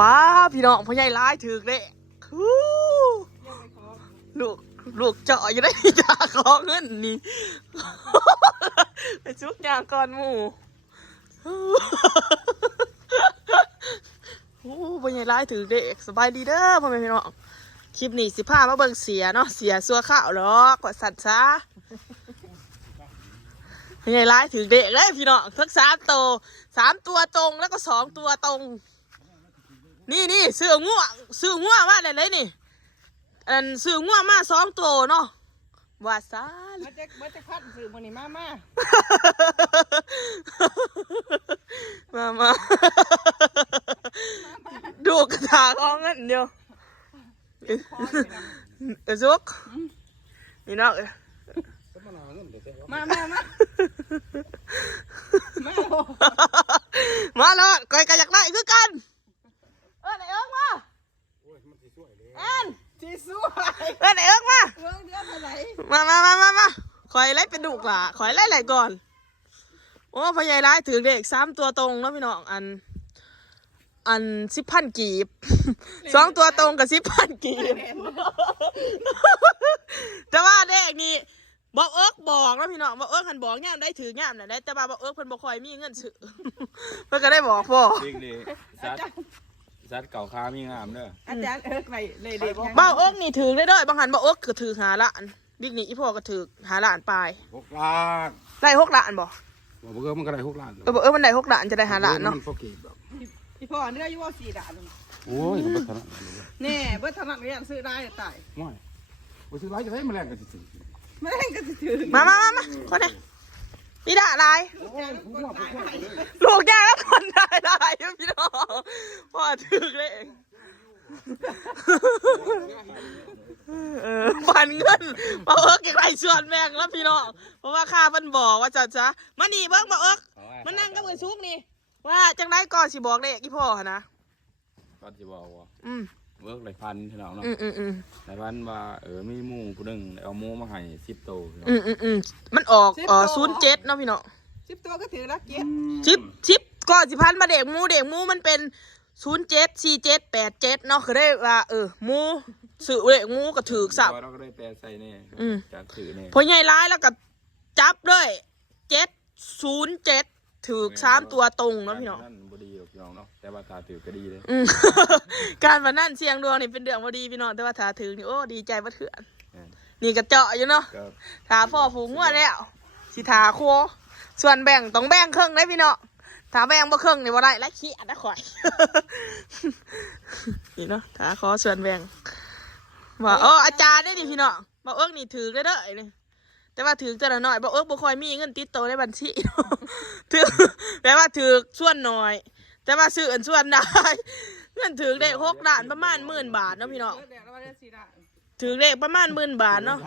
ป้าพี่น้องพ่อใหญ่ร้ายถือเลยลูกเจาะอยู่ได้จ่าขอเงินนี่ไปชุกยางก่อนหมู่พ่อใหญ่ร้ายถือเด็กสบายดีเด้อพ่อแม่พี่น้องคลิปนี้15มาเบิ่งเสียเนาะเสียซัวข้าวหรอกกว่าสัตว์ซะพ่อใหญ่ร้ายถือเด็กเลยพี่น้องทั้ง3 ตัวตรงแล้วก็2 ตัวตรงนี่ซื้องัวมาได้เลยนี่อันซื้องัวมา2 ตัวเนาะว่าซะมาจะพัดซื้อมื้อนี้มาดูกระถางเอาเงินเดียวซุกนี่เนาะมาแล้วก้อยกันอยากได้คือกันไหนเอิ้งมาสิสวยไหนเอิ้งมาเดือนเท่าไหร่มาคอยไล่เป็นดุกล่ะคอยไล่ก่อนโอ้พ่อใหญ่ร้ายถือเด็ก3 ตัวตรงแล้วพี่น้องอัน10,000 กีบ2 ตัวตรงกับ10,000 กีบแต่ว่าเด็กนี่บอกบอกแล้วพี่น้องบอกหันบอกง่ามได้ถือง่ามน่ะได้แต่ว่าบอกเพิ่นบ่ค่อยมีเงินซื้อเพิ่นก็ได้บอกพ่อนี่ซัดเก่าค้ามีงามเด้ออาจารย์ไปเลยเด็กบอกนี่ถือได้ด้วยบางหันบอกก็ถือหาล้านบิ๊กนี่อีพ่อก็ถือหาล้านปลาย6 ล้านได้6 ล้านบ่มันก็ได้6 ล้านบอกมันได้6 ล้านจะได้หาล้านเนาะพี่พ่อเนื้ออยู่ว่า4 ล้านโอ้ยเบิดถนัดนี่เบิดถนัดเรียนซื้อได้ตายไม่บ่ซื้อหลายจะได้แมลงก็สิซื้อแม่งก็สิถือมาคนนี้พี่ด่าลายลูกยาแล้วคนได้ลายพี่น้องพ่อถือเลยฝันเงินบอกเก็บไว้ส่วนแบ่งแล้วพี่น้องเพราะว่าข้ามันบอกว่าจ้ามานี่เบิ้งบอกมันนั่งกับมือซุกนี่ว่าจังได้ก่อนสิบอกเด็กพี่พ่อนะก่อนสิบอกว่าเวิร์กหลายพันพี่น้องเนาะหลายพันว่ามีหมูผู้นึงเอาหมูมาให้10 ตัวมันออก07เนาะพี่น้อง10 ตัวก็ถือละ10ก่อน10,000มาเด็กหมูมันเป็น07 47 87เนาะคือได้ว่าหมูสื่อเด็กหมูก็ถือสับเราก็ได้แปลใส่เนี่ยจากถือเนี่ยพอใหญ่ร้ายแล้วก็จับด้วย707ถือ3 ตัวตรงเนาะพี่น้องบดีหรอกพี่น้องเนาะแต่ว่าถ้าถือก็ดีเลยการวันนั้นเสียงดวงนี่เป็นเรื่องบดีพี่น้องแต่ว่าถ้าถือนี่โอ้ดีใจบัดเถื่อนนี่กระเจาะอยู่เนาะถ้าพ่อผูกงัวแล้วสิถาโคส่วนแบ่งต้องแบ่งครึ่งได้พี่น้องถ้าแบ่งบ่ครึ่งนี่บ่ได้และขี้อัดได้ข่อยนี่เนาะถ้าขอส่วนแบ่งว่าอาจารย์ได้ดิพี่น้องบ่นี่ถือได้เด้อนี่แต่ว่าถือแต่ละหน่อยบ่ค่อยมีเงินติดตัวในบัญชีถือแปลว่าถือส่วนน้อยแต่ว่าซื้อส่วนได้เงินถือได้6 ล้านประมาณ10,000 บาทเนาะพี่น้องถือเลขประมาณ10,000 บาทเนาะ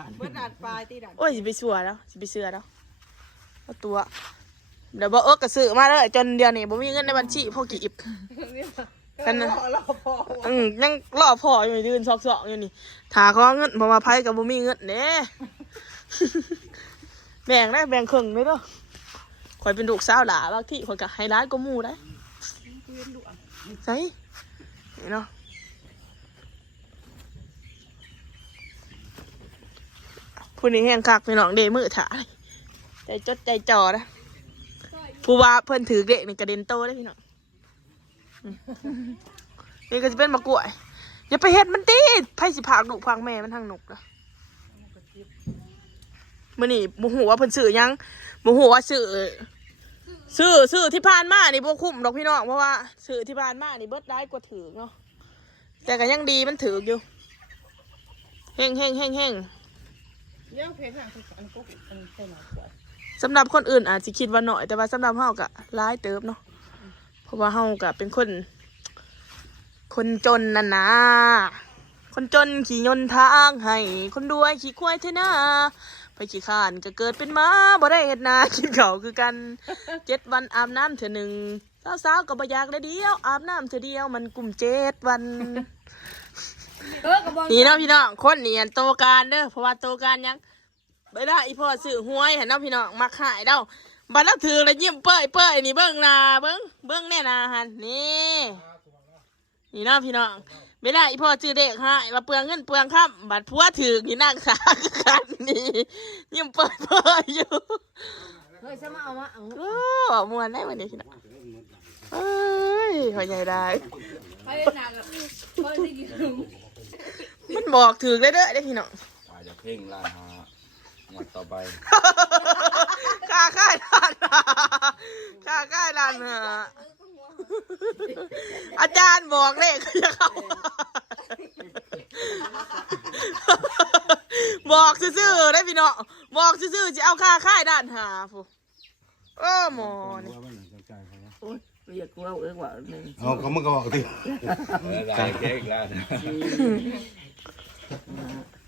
โอ้ยสิไปชัวแล้วสิไปเชื่อแล้วเอาตัวเดี๋ยวก็ซื้อมาเลยจนเดี๋ยวนี้บ่มีเงินในบัญชีพอกีบกันนะยังรอพ่ออยู่ยืนซอกๆอยู่นี่ถ้าขอเงินบ่มาไผก็บ่มีเงินเด้แบ่งได้แบ่งครึ่งเลยเด้อข่อยเป็นลูกสาวหลาบางทีข่อยก็ให้ร้ายก็หมู่ได้ใช่นี่เนาะผู้นี้แห้งคักพี่น้องเดมือถ่ายใจจดใจจ่อนะผู้ว่าเพิ่นถือเด็กนี่กระเด็นโตได้พี่น้องนี่ก็จะเป็นมะกล้วยอย่าไปเฮ็ดมันตีไผสิพากดุพังแม่มันทางหนุกนะมื้อนี้บ่ฮู้ว่าเพิ่นซื้อหยังบ่ฮู้ว่าซื้อที่ผ่านมานี่บ่คุ้มดอกพี่น้องเพราะว่าซื้อที่ผ่านมานี่เบิดได้กว่าถือเนาะแต่ก็ยังดีมันถืออยู่เฮงสำหรับคนอื่นอาจจะคิดว่าหน่อยแต่ว่าสำหรับเฮาก็ร้ายเติบเนาะเพราะว่าเฮาก็เป็นคนจนนั่นนะคนจนขี่ยนต์ทางให้คนรวยขี่ควายเทน่าไปขี้ข้านก็เกิดเป็นม้าบ่ได้เฮ็ดนากินข้าวคือกัน7 วันอาบน้ำเทื่อหนึ่งสาวๆก็บ่อยากได้เดียวอาบน้ำเทื่อเดียวมันกุม7 วันนี่เนาะพี่น้องคนนี่โตการเด้อเพราะว่าโตการยังไปได้อีพ่อซื้อหวยเห็นเนาะพี่น้องมักขายเด้าบัดแล้วถือแล้วยิ้มเป้ยนี่เบิ่งหน้าเบิ่งแน่นาหันนี่ นี่เนาะพี่น้องเวลาอีพ่อซื้อเด็กให้ว่าเปลืองเงินเปลืองค่ำบัดผัวถือนี่นั่งขากันนี่ยิ้มเปิดเผยอยู่ เฮ้ยจะมาเอามา โอ้มวนได้วันนี้พี่น้องเอ้ยหัวใหญ่ได้ ไปหนักเฮ้ยได้กินลุง มันบอกถือได้เด้อได้อพี่น้อง อาจจะเพ่งล่าหาอย่างต่อไป ค่าค่ายร้านหาค่าค่ายร้านหาอาจารย์บอกเลขจะเข้าบอกซื่อๆได้พี่น้องบอกซื่อๆจะเอาค่าค่ายด้านหาฟูโอ้หมอนี่ ไม่อยากกลัวเอื้อว่าหนึ่ง เอาเขามันก็บอกสิ ได้เพ่งล่า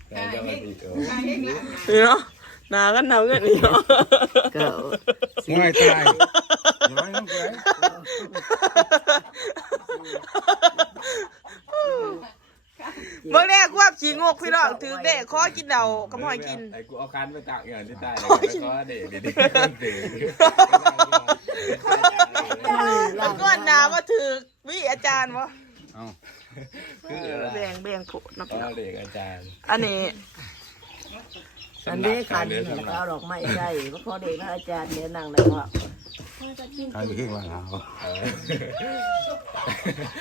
แต่จะมาดีนี่เนาะหนากันหนาวกันนี่เนาะ ก็ ง่ายตายอย่าไว้น้องแก เมื่อแรกควบขี้งกพี่น้องถือเด็กขอกินเดาก็พอยกิน ไอ้กูเอาคันไปตากอย่างที่ใต้แล้วก็เด็กเด็ก มันก้อนหนาว่าถือวิอาจารย์วะ เอา แบ่งโผล่เนาะพี่น้อง เด็กอาจารย์ อันนี้ อันนี้คันแล้วก็เอาดอกไม้ใส่เพราะพอเด็กพระอาจารย์เนี่ยนั่งแล้วว่า ใครไปเข่งว่าเอา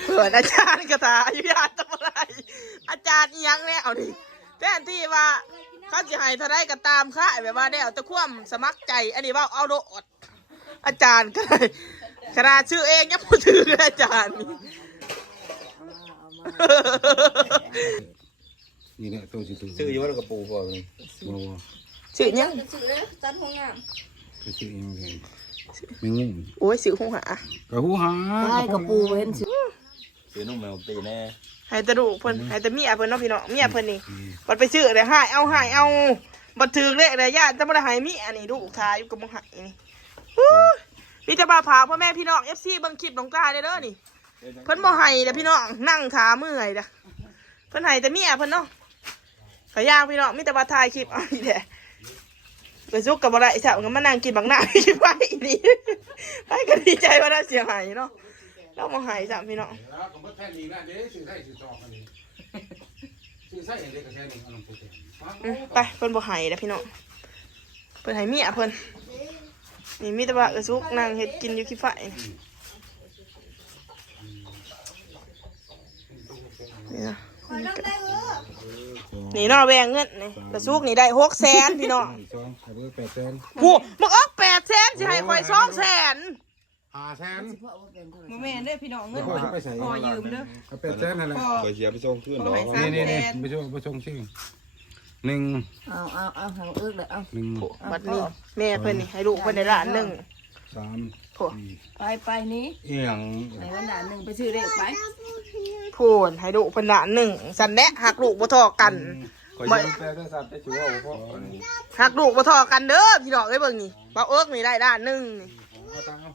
เผื่ออาจารย์กระถาอยุยาทำอะไรอาจารย์อิหยังเนี่ยเอาดิแทนที่ว่าเขาจะให้เท่าไรก็ตามค่าแบบว่าได้เอาแตะคว่ำสมัครใจ อันนี้ว่าเอาโดดอาจารย์ก็เลยขนาดชื่อเองยังพูดถือเลยอาจารย์ นี่เนี่ยตัวสิตัว ชื่อยี่ว่ากระปูพอเลย บ่ ชื่อยัง ก็ชื่อเองเลยไม่งง โอ้ยชื่อหงหาก ระหูหา ได้กระปูเห็นสิ ชื่อนุ่มแมวตีแน่ ให้แตะดูเพิ่นให้แตะเมียเพิ่นเนาะพี่น้องเมียเพิ่นนี่บัดไปซื้อเลยหายเอาบัดถือเลขเลยญาติจะบ่ได้ให้เมียนี่ดูทายอยู่กับบ่ให้นี่นี่จะมาพาพ่อแม่พี่น้อง FC เบิ่งคลิปน้องกายเด้อนี่เพิ่นบ่ให้เด้อพี่น้องนั่งขาเมื่อยเด้อเพิ่นให้แต่เมียเพิ่นเนาะขย่างพี่น้องมีแต่ว่าถ่ายคลิปเอานี่แหละไปซุกกับบ่ได้ซะก็มานั่งกินบักหน้าคิดไว้นี่ไปก็ดีใจว่าได้เสียหายเนาะเราบ่ให้ซะพี่น้อง แล้วก็บ่แทนนี่นะเด้สื่อใส่สื่อจอกอันนี้สื่อใส่เด็กก็แค่นี้เอาลงไป ไปเพิ่นบ่ให้เด้อพี่น้องเพิ่นให้เมียเพิ่นนี่มีแต่ว่าซุกนั่งเฮ็ดกินอยู่ขี้ไฟนี่นะนี่เนาะแบ่งเงินนี่กระซุกนี่ได้600,000พี่น้อง สองให้เบอร์800,000 โอ้มึงออก800,000สิให้ข่อย200,000 500,000 โมเมนต์เด้อพี่น้องเงิน พ่อจะไปใส่ พอยืมเด้อ เอา800,000นั่นแหละ พอ เคยเชียร์ไปส่งขึ้นหรอ นี่ไปช่วยไปส่งซิ่งหนึ่ง เอาทางเอื้อเลยเอา หนึ่ง บัดนี้แม่เพิ่นนี่ให้ลูกเพิ่นได้ล้านหนึง สาม โถ่ สี่ ไปนี้ เอียง ในวันหนาหนึ่งไปซื้อเลขไป พูนให้ลูกเพิ่นล้านหนึงสันแนะหักลูกบ่เท่อกัน เคยเชียร์แปลได้สัตว์ได้ชัวร์พ่อ หักลูกบ่เท่อกันเด้อพี่น้องเอ้ยเบิ่งนี่บ่าวเอิ้กนี่ได้ล้านหนึงนี่ เอาตังค์เอา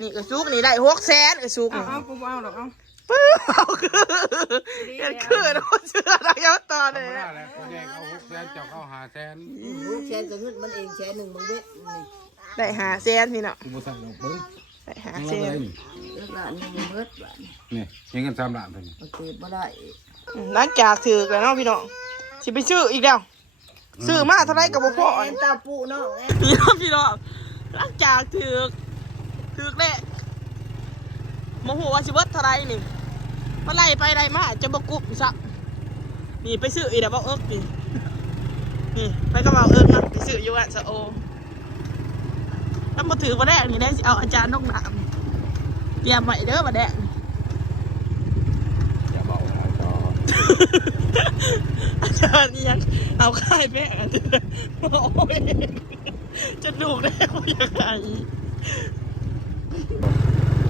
นี่กระซุกนี่ได้600,000กระซุก เอา นี่ เอากูเอาหรอกเอา ปื้อเอาคือเนาะเชื่ออะไรเอาต่อเลย เอามาแล้วคนแดงเอา600,000เจ้าเอา500,000 ลูกแชร์จะเงินมันเองแชร์หนึ่งบางเบ็ดนี่ ได้500,000พี่น้อง กูบ่ใส่ดอกเบิ้ง ได้ เอาเลย 500,000 นี่ เอื้อละหนึ่งเบ็ดบ้าน นี่ยังเงิน3ล้านเท่านี้ มันเกิดมาได้ หลังจากถือแล้วเนาะพี่น้องสิไปซื้ออีกแล้วซื้อมาเท่าไรก็บ่พอ แอนตาปูเนาะ พี่น้องพี่น้องหลังจากถือเลขโมโหว่าสิเบิดเท่าไรนี่มาไล่ไปไล่มาจะบ่กุบซะนี่ไปซื้ออีกแล้วบ่เอิกนี่นี่ไปก็บ่เอิกนะไปซื้ออยู่อันสะโอแล้วมาถือมาแดกนี่ได้สิเอาอาจารย์นกน้ำเตรียมไว้เด้อมาแดก อย่าบอกนะจอ อาจารย์ยังเอาค่ายแม่กันโอ้ยจะดูได้ว่ายังไง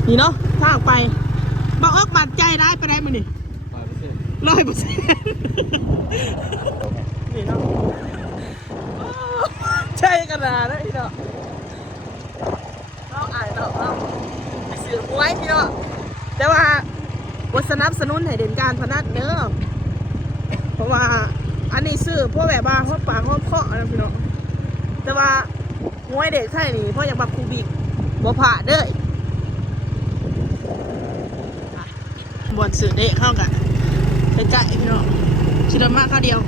นี่เนาะถ้าออกไปบอกเอิกบาดใจได้ไปได้มั้ยนี่100%นี่เนาะใช่กันนะนี่เนาะเราอ่านเนาะเราไปซื้อหวยพี่เนาะแต่ว่าบทสนับสนุนให้เด่นการพนันเด้อเพราะว่าอันนี้ซื้อพวกแบบว่าห้องปากห้องเคาะนะพี่น้องแต่ว่าหวยเด็กไทยนี่เพราะอย่างแบบคูบิกบ่ผ่าเด้อ บ่อนสื่อเด็กเข้ากันใกล้ๆพี่น้องคิดมากข้าวเดียว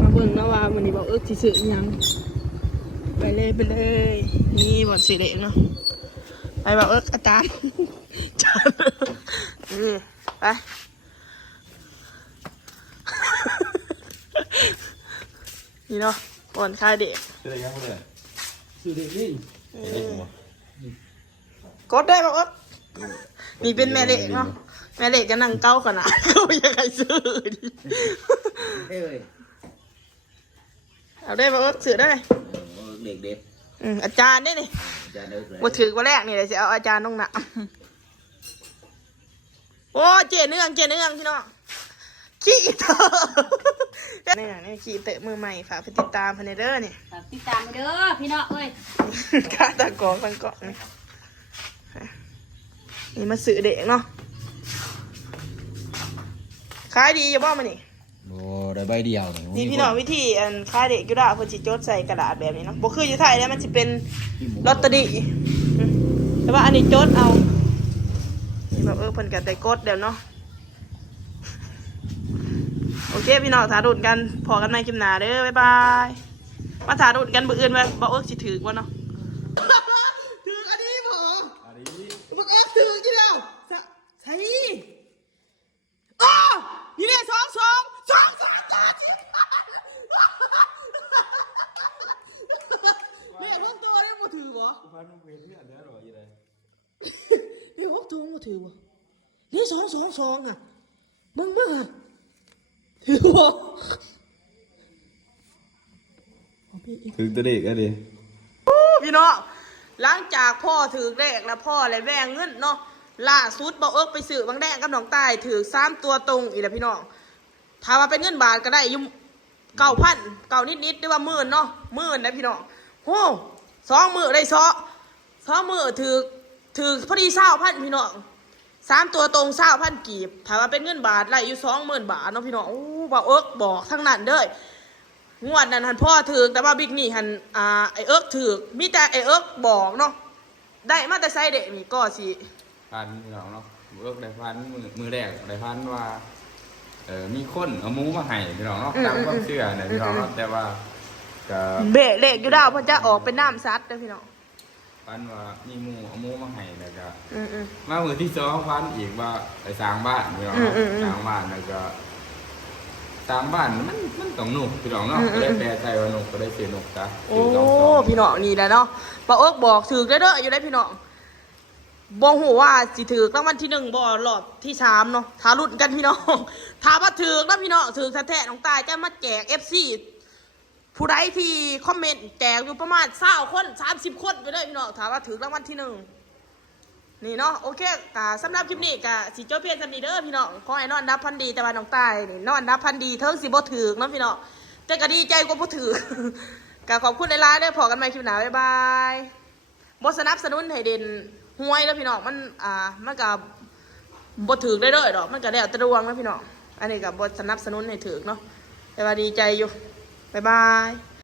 มาเบิ่งนะว่ามันนี่บอกสิสื่ออิหยังไปเลยนี่บ่อนสื่อเด็กเนาะไปบอกอาจารย์ไปนี่เนาะบ่อนค่ายเด็ก ชื่ออะไรครับเพื่อน สื่อเด็กนี่ เด็กหัว กดได้บอกนี่เป็นแม่เล็กเนาะแม่เล็กก็นั่งเก้าขนาดเขาไม่อยากให้ซื้อดิ เอ้ย เอาได้บอกซื้อได้ เด็กเด็ก อาจารย์ได้นี่ จะเลิกเลย มาถือกว่าแรกนี่เลยจะเอาอาจารย์ต้องหนักโอ้เจเนื่องพี่น้องขี้เตอนี่ขี้เตะมือใหม่ฝากไปติดตามพันเดอร์นี่ ฝากติดตามเด้อพี่น้องเอ้ย ข้าตากองตั้งเกาะนี่มาซื้อเด็กเนาะขายดีอยู่บ้างมันนี่ โอ้ได้ใบเดียว นี่พี่น้องวิธีขายเด็กยูดาเพิ่นสิจดใส่กระดาษแบบนี้เนาะบ่คืออยู่ไทยแล้วมันสิเป็นลอตเตอรี่แต่ว่าอันนี้จดเอานี่แบบเพิ่นก็ได้กดเดี๋ยวเนาะโอเคพี่น้องถาดุนกันพอกันในคลิปหน้าเด้อบ๊ายบายมาถาดุนกันมื้ออื่นว่าบ่สิถือบ่เนาะถืออันนี้บ่อันนี้บ่ถือกี่แล้วใช่อ้อนี่แหละ2เนี่ยทุกตัวได้บ่ถือบ่พันเวรเนี่ยแล้วหรอยังไงนี่6ตัวบ่ถือบ่นี่2อ่ะมึงอ่ะถือบ่ ถึงตัวเด็กอะดิ พี่น้องหลังจากพ่อถือเลขแล้วพ่อเลยแบ่งเงินเนาะล่าสุดบ่ไปซื้อบางแดงกับน้องใต้ถือ3ตัวตรงอีกแล้วพี่น้องถ้าว่าเป็นเงินบาทก็ได้อยู่9,000เก่านิดๆได้ว่า10,000เนาะ10,000นะพี่น้องโห2มื้อได้2มื้อถือพอดี20,000พี่น้อง3ตัวตรง20,000กีบถ้าว่าเป็นเงินบาทได้อยู่20,000 บาทเนาะพี่น้องโอ้บ่บอกทั้งนั้นเด้องวดนั้นหันพ่อถือแต่ว่าบิ๊กนี่หันไอถือมีแต่ไอบอกเนาะได้มาแต่ไซเด็กนี่ก็สิ พันพี่น้องเนาะได้พันมือแรกได้พันว่ามีคนเอาหมูมาให้พี่น้องเนาะตามความเชื่อเนี่ยพี่น้องเนาะแต่ว่าก็ เบะเล็กอยู่ดาวเพิ่นจะออกเป็นน้ำซัดเด้อพี่น้อง พันว่ามีหมูเอาหมูมาให้แล้วก็ อืม มามือที่2พันอีกว่าไปสร้างบ้านพี่น้องเนาะสร้างบ้านแล้วก็สร้างบ้านมันต้องหนุกพี่น้องเนาะก็ได้แปลใจว่าหนุกก็ได้เสียหนุกจ้ะ โอ้พี่น้องนี่แหละเนาะป้าบอกถือเด้ออยู่ได้พี่น้องบ่ฮู้ว่าสิถือรางวัลที่1บ่รอบที่3เนาะถ้าลุ้นกันพี่น้องถ้าว่าถือนะพี่น้องถือแท้ๆน้องตายจะมาแจก FC ผู้ใดที่คอมเมนต์แจกอยู่ประมาณ20คน30คนไปเลยพี่น้องถ้าว่าถือรางวัลที่1นี่เนาะโอเคก็สำหรับคลิปนี้ก็สิจบเพียงเท่านี้เด้อพี่น้องขอให้นอนรับพันดีแต่ว่าน้องตายนี่นอนรับพันดีเทิงสิบ่ถือเนาะพี่น้องแต่ก็ดีใจกว่าบ่ถือ ก็ขอบคุณหลายๆเด้อพอกันใหม่คลิปหน้าบ๊ายบายบ่สนับสนุนให้เด่นหวยแล้วพี่น้องมันก็บ่ถือได้ดอกมันก็แล้วแต่ดวงนะพี่น้องอันนี้ก็บ่สนับสนุนให้ถือเนาะแต่ว่าดีใจอยู่บ๊ายบาย